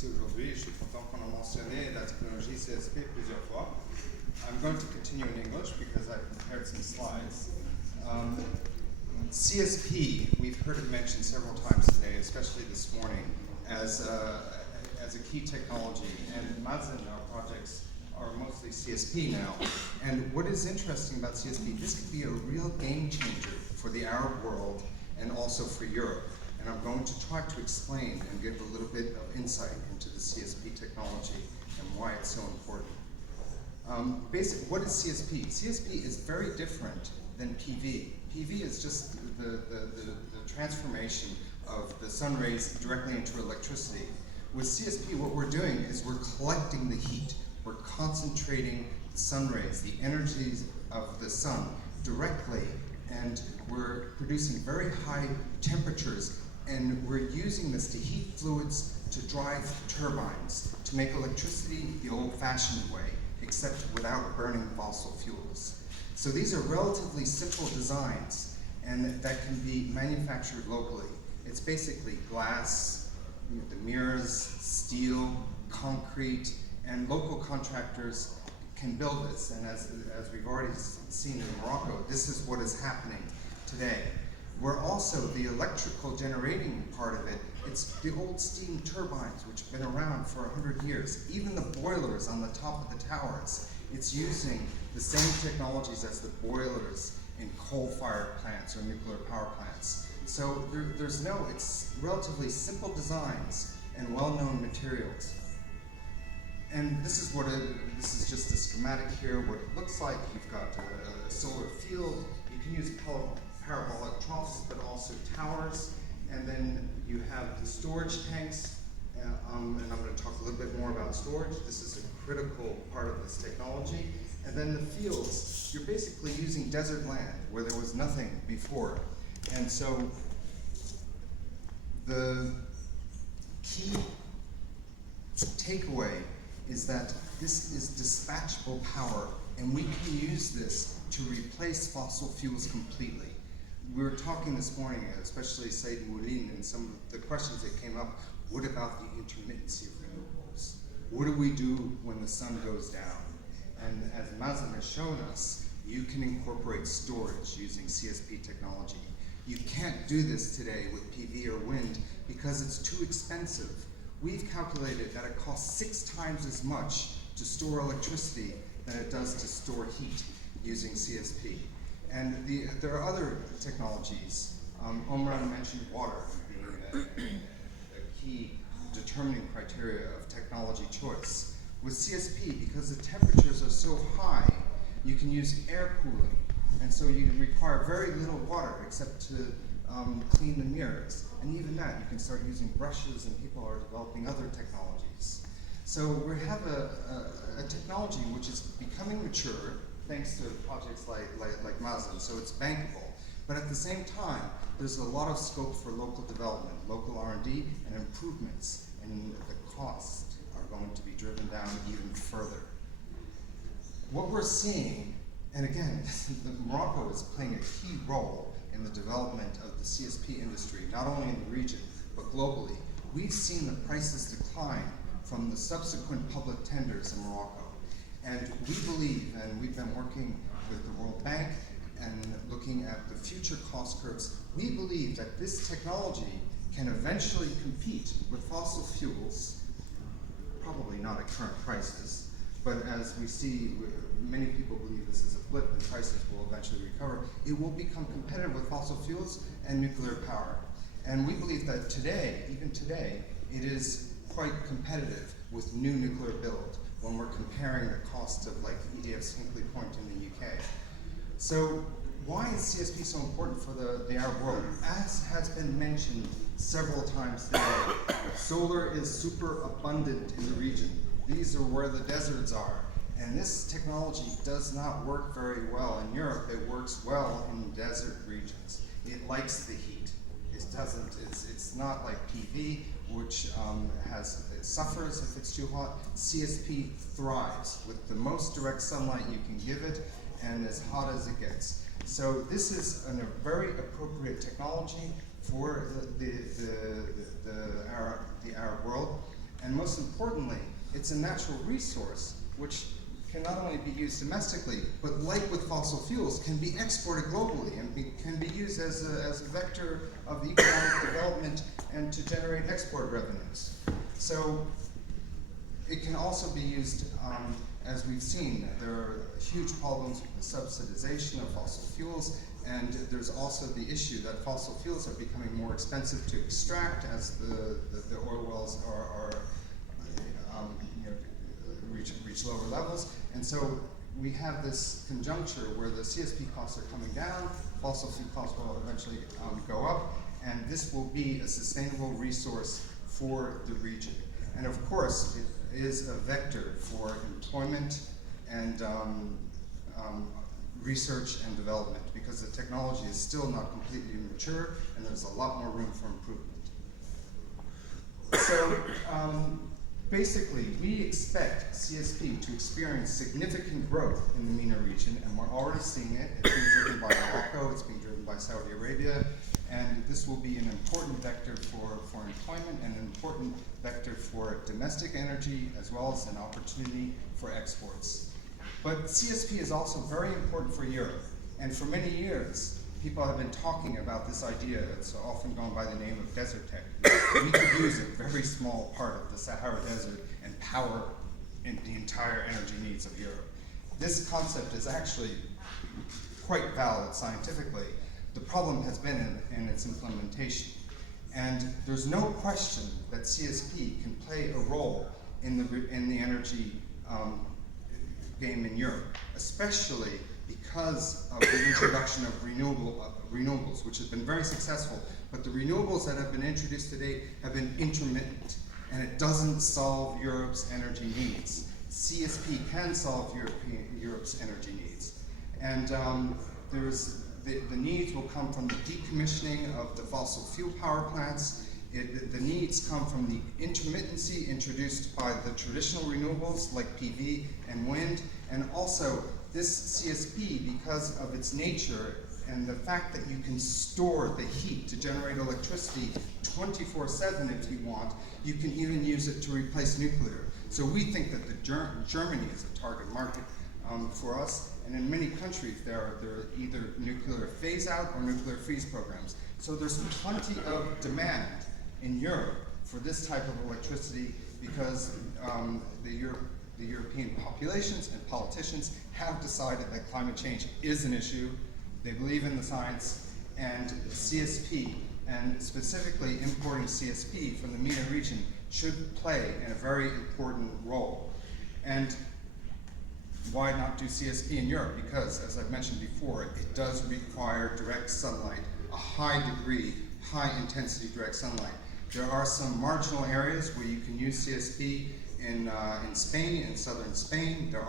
ici aujourd'hui. Je suis content qu'on a mentionné la technologie CSP plusieurs fois. I'm going to continue in English because I prepared some slides. CSP, we've heard it mentioned several times today, especially this morning, as a key technology. And Mazen, our projects are mostly CSP now. And what is interesting about CSP, this could be a real game changer for the Arab world and also for Europe. And I'm going to try to explain and give a little bit of insight into the CSP technology and why it's so important. What is CSP? CSP is very different than PV. PV is just the transformation of the sun rays directly into electricity. With CSP, what we're doing is we're collecting the heat. We're concentrating the sun rays, the energies of the sun directly, and we're producing very high temperatures, and we're using this to heat fluids to drive turbines, to make electricity the old-fashioned way, except without burning fossil fuels. So these are relatively simple designs, and that can be manufactured locally. It's basically glass, the mirrors, steel, concrete, and local contractors can build this. And as we've already seen in Morocco, this is what is happening today. We're also the electrical generating part of it. It's the old steam turbines, which have been around for 100 years. Even the boilers on the top of the towers, it's using the same technologies as the boilers in coal-fired plants or nuclear power plants. So it's relatively simple designs and well-known materials. And this is just a schematic here, what it looks like. You've got a solar field. You can use parabolic troughs, but also towers. And then you have the storage tanks, and I'm going to talk a little bit more about storage. This is a critical part of this technology. And then the fields, you're basically using desert land where there was nothing before. And so the key takeaway is that this is dispatchable power, and we can use this to replace fossil fuels completely. We were talking this morning, especially Said Moulin, and some of the questions that came up, what about the intermittency of renewables? What do we do when the sun goes down? And as Mazen has shown us, you can incorporate storage using CSP technology. You can't do this today with PV or wind because it's too expensive. We've calculated that it costs 6 times as much to store electricity than it does to store heat using CSP. And there are other technologies. Omran mentioned water being a key determining criteria of technology choice. With CSP, because the temperatures are so high, you can use air cooling. And so you require very little water except to clean the mirrors. And even that, you can start using brushes, and people are developing other technologies. So we have a technology which is becoming mature thanks to projects like Mazen, so it's bankable. But at the same time, there's a lot of scope for local development, local R&D, and improvements, and the costs are going to be driven down even further. What we're seeing, and again, Morocco is playing a key role in the development of the CSP industry, not only in the region, but globally. We've seen the prices decline from the subsequent public tenders in Morocco. And we believe, and we've been working with the World Bank and looking at the future cost curves, we believe that this technology can eventually compete with fossil fuels, probably not at current prices, but as we see, many people believe this is a blip and prices will eventually recover. It will become competitive with fossil fuels and nuclear power. And we believe that today, even today, it is quite competitive with new nuclear build when we're comparing the cost of like EDF's Hinkley Point in the UK. So why is CSP so important for the Arab world? As has been mentioned several times today, solar is super abundant in the region. These are where the deserts are. And this technology does not work very well in Europe. It works well in desert regions. It likes the heat. It's not like PV, which it suffers if it's too hot. CSP thrives with the most direct sunlight you can give it and as hot as it gets. So this is a very appropriate technology for the Arab world. And most it's a natural resource which can not only be used domestically, but like with fossil fuels, can be exported globally and can be used as a vector of economic development and to generate export revenues. So it can also be used, as we've seen, there are huge problems with the subsidization of fossil fuels, and there's also the issue that fossil fuels are becoming more expensive to extract as the oil wells are reach lower levels. And so we have this conjuncture where the CSP costs are coming down, fossil fuel costs will eventually go up, and this will be a sustainable resource for the region. And of course, it is a vector for employment and research and development, because the technology is still not completely mature and there's a lot more room for improvement. So basically, we expect CSP to experience significant growth in the MENA region, and we're already seeing it. It's being driven by Morocco, it's being driven by Saudi Arabia, and this will be an important vector for employment and an important vector for domestic energy, as well as an opportunity for exports. But CSP is also very important for Europe, and for many years, people have been talking about this idea that's often gone by the name of desert tech. We could use a very small part of the Sahara Desert and power in the entire energy needs of Europe. This concept is actually quite valid scientifically. The problem has been in its implementation. And there's no question that CSP can play a role in the energy game in Europe, especially because of the introduction of renewables, which has been very successful. But the renewables that have been introduced today have been intermittent, and it doesn't solve Europe's energy needs. CSP can solve Europe's energy needs. And the needs will come from the decommissioning of the fossil fuel power plants. The needs come from the intermittency introduced by the traditional renewables like PV and wind, and also this CSP, because of its nature and the fact that you can store the heat to generate electricity 24/7 if you want, you can even use it to replace nuclear. So we think that Germany is a target market for us, and in many countries there are either nuclear phase-out or nuclear freeze programs. So there's plenty of demand in Europe for this type of electricity, because the European populations and politicians have decided that climate change is an issue. They believe in the science, and CSP, and specifically importing CSP from the MENA region, should play a very important role. And why not do CSP in Europe? Because, as I've mentioned before, it does require direct sunlight, a high degree, high intensity direct sunlight. There are some marginal areas where you can use CSP in Spain, in southern Spain. There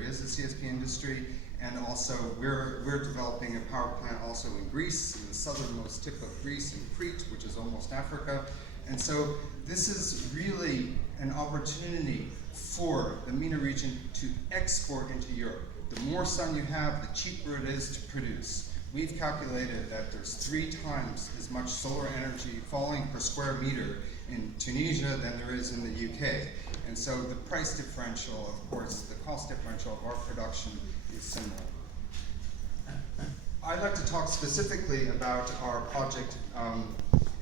is a CSP industry, and also we're developing a power plant also in Greece, in the southernmost tip of Greece, in Crete, which is almost Africa. And so this is really an opportunity for the MENA region to export into Europe. The more sun you have, the cheaper it is to produce. We've calculated that there's 3 times as much solar energy falling per square meter in Tunisia than there is in the UK. And so the price differential, of course, the cost differential of our production is similar. I'd like to talk specifically about our project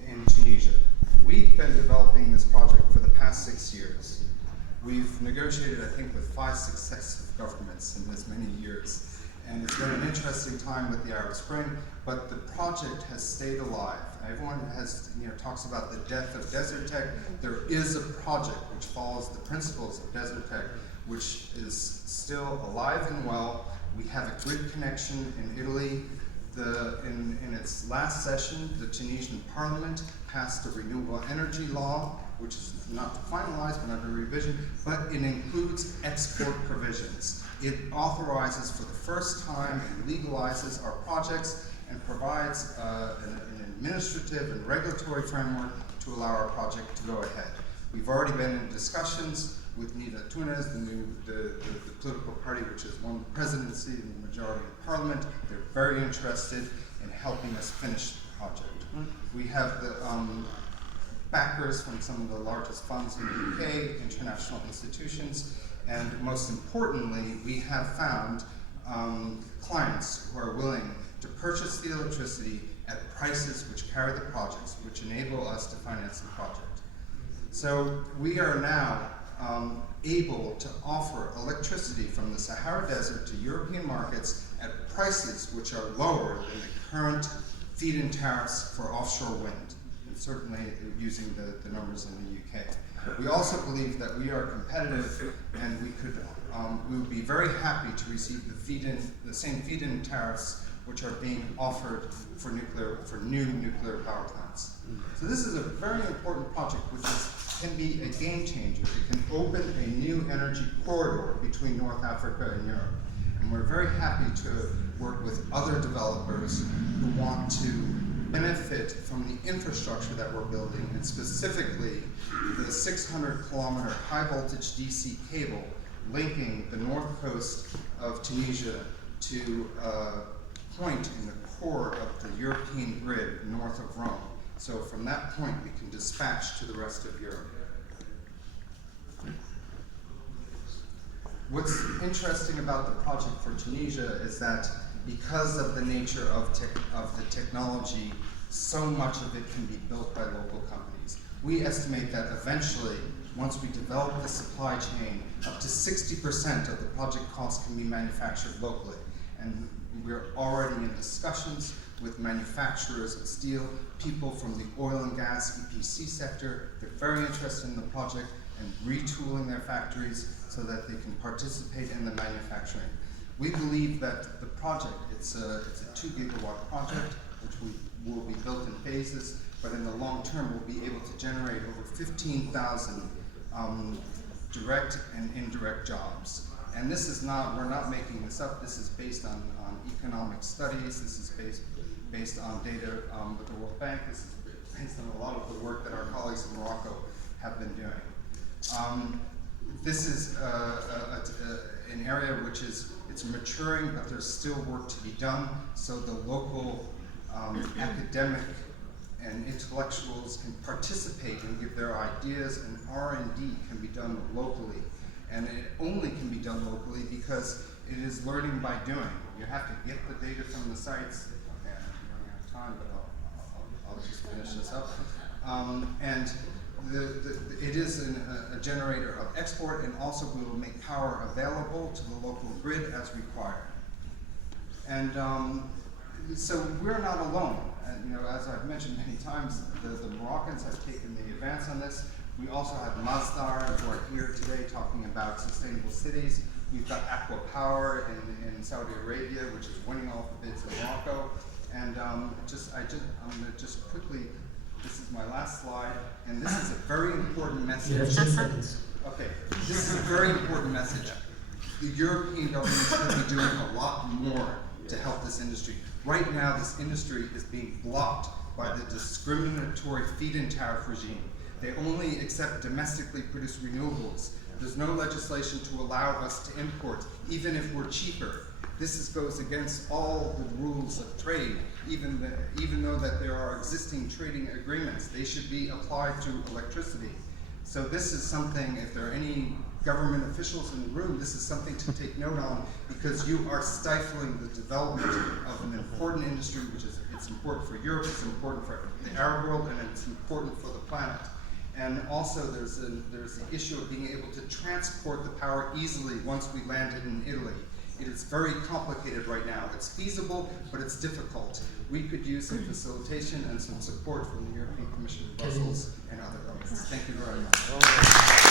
in Tunisia. We've been developing this project for the past 6 years. We've negotiated, I think, with 5 successive governments in this many years. And it's been an interesting time with the Arab Spring, but the project has stayed alive. Everyone talks about the death of desert tech. There is a project which follows the principles of desert tech, which is still alive and well. We have a grid connection in Italy. In its last session, the Tunisian parliament passed a renewable energy law, which is not finalized but under revision, but it includes export provisions. It authorizes for the first time and legalizes our projects and provides an administrative and regulatory framework to allow our project to go ahead. We've already been in discussions with Nida Tounes, the political party which has won the presidency and the majority of parliament. They're very interested in helping us finish the project. We have backers from some of the largest funds in the UK, international institutions, and most importantly, we have found clients who are willing to purchase the electricity at prices which carry the projects, which enable us to finance the project. So we are now able to offer electricity from the Sahara Desert to European markets at prices which are lower than the current feed-in tariffs for offshore wind, and certainly using the numbers in the UK. We also believe that we are competitive, and we would be very happy to receive the same feed-in tariffs which are being offered for new nuclear power plants. So this is a very important project which can be a game changer. It can open a new energy corridor between North Africa and Europe. And we're very happy to work with other developers who want to benefit from the infrastructure that we're building, and specifically the 600-kilometer high-voltage DC cable linking the north coast of Tunisia to a point in the core of the European grid north of Rome. So from that point, we can dispatch to the rest of Europe. What's interesting about the project for Tunisia is that because of the nature of the technology, so much of it can be built by local companies. We estimate that eventually, once we develop the supply chain, up to 60% of the project cost can be manufactured locally. And we're already in discussions with manufacturers of steel, people from the oil and gas EPC sector. They're very interested in the project and retooling their factories so that they can participate in the manufacturing. We believe that the project, it's a 2 gigawatt project, which will be built in phases, but in the long term we'll be able to generate over 15,000 direct and indirect jobs. And this is not, we're not making this up, this is based on economic studies, this is based on data with the World Bank, this is based on a lot of the work that our colleagues in Morocco have been doing. This is an area which it's maturing, but there's still work to be done, so the local academic and intellectuals can participate and give their ideas, and R&D can be done locally. And it only can be done locally because it is learning by doing. You have to get the data from the sites. Okay, I'm running out of time, but I'll just finish this up. And it is a generator of export, and also we will make power available to the local grid as required. And so we're not alone. And, as I've mentioned many times, the Moroccans have taken the advance on this. We also have Masdar, who are here today talking about sustainable cities. We've got Aqua Power in Saudi Arabia, which is winning all the bids in Morocco. And I'm going to just quickly, this is my last slide, and this is a very important message. You have 10 seconds. Okay, this is a very important message. The European government could be doing a lot more to help this industry. Right now, this industry is being blocked by the discriminatory feed-in tariff regime. They only accept domestically produced renewables. There's no legislation to allow us to import, even if we're cheaper. This goes against all the rules of trade, even though that there are existing trading agreements. They should be applied to electricity. So this is something, if there are any government officials in the room, this is something to take note on, because you are stifling the development of an important industry, which is, it's important for Europe, it's important for the Arab world, and it's important for the planet. And also there's the issue of being able to transport the power easily once we landed in Italy. It is very complicated right now. It's feasible, but it's difficult. We could use some facilitation and some support from the European Commission, Brussels, and other governments. Thank you very much.